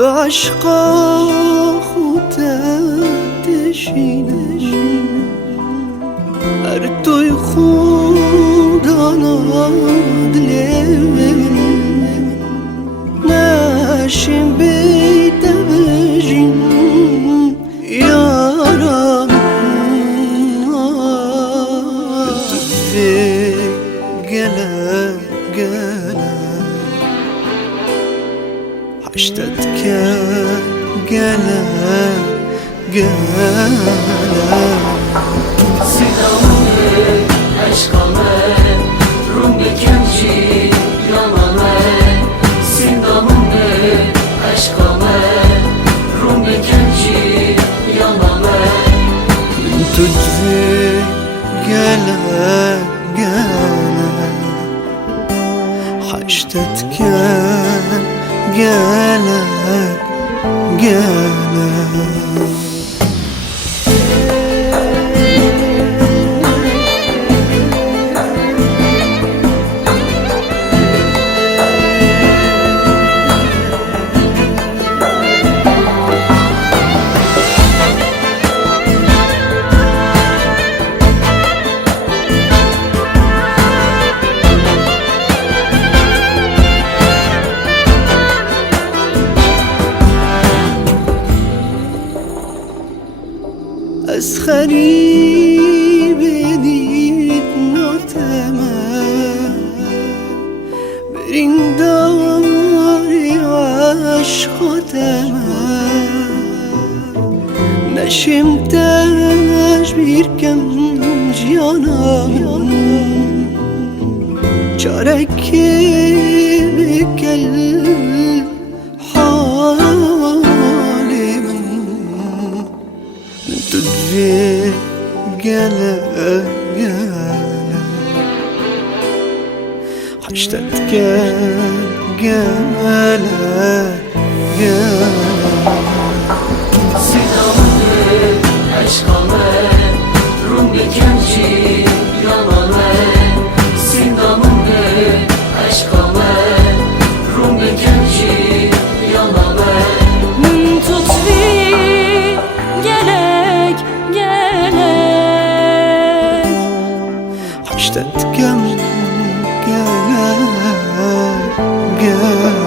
بعشقا خودت دشینم هر توی خدا نادله نشیم بیده بجیم یارم دوی گله گله حشتت که گله گله صدامه عشقامه روم بکنجی یامامه صدامه عشقامه روم بکنجی یامامه من تجوی گله گله حشتت کن گله گله از خریب دید ناتمه برین داری عشقاتمه نشیم تشبیر کم جانم چارکی بکل تدري قلا قلا حشتت قلا قلا صدامه عشقامه روم بکنجی یامامه صدامه عشقامه روم بکنجی یامامه من تطفی حشتت قلا قلا